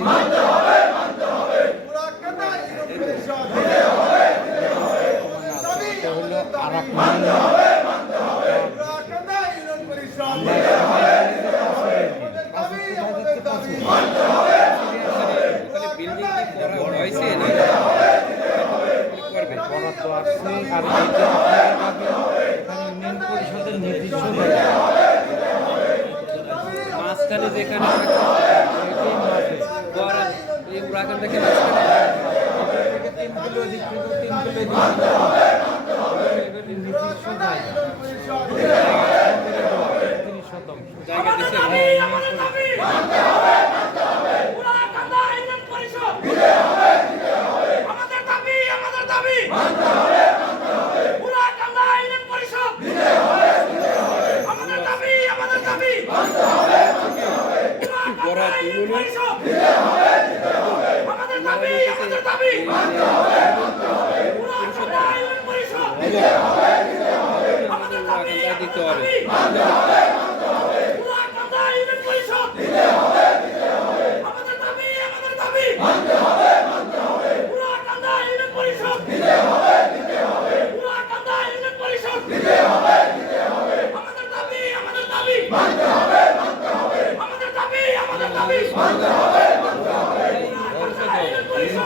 মানতে হবে মানতে হবে মানতে হবে মানতে হবে বিল্ডিং করা হয়েছে না করবে করা তো আসছে আর এটা এখানে মেন মাঝখানে যেখানে এই উড়াখান থেকে তিন কিলো এদিক থেকে তিন কিলো এদিক তিরিশ শতাংশ জায়গা দিচ্ছে হ্যাঁ, ইউনিয়ন দিতে হবে ইউনিয়ন পরিষদ আমাদের দাবি আমাদের দাবি আমাদের দাবি আমাদের দাবি।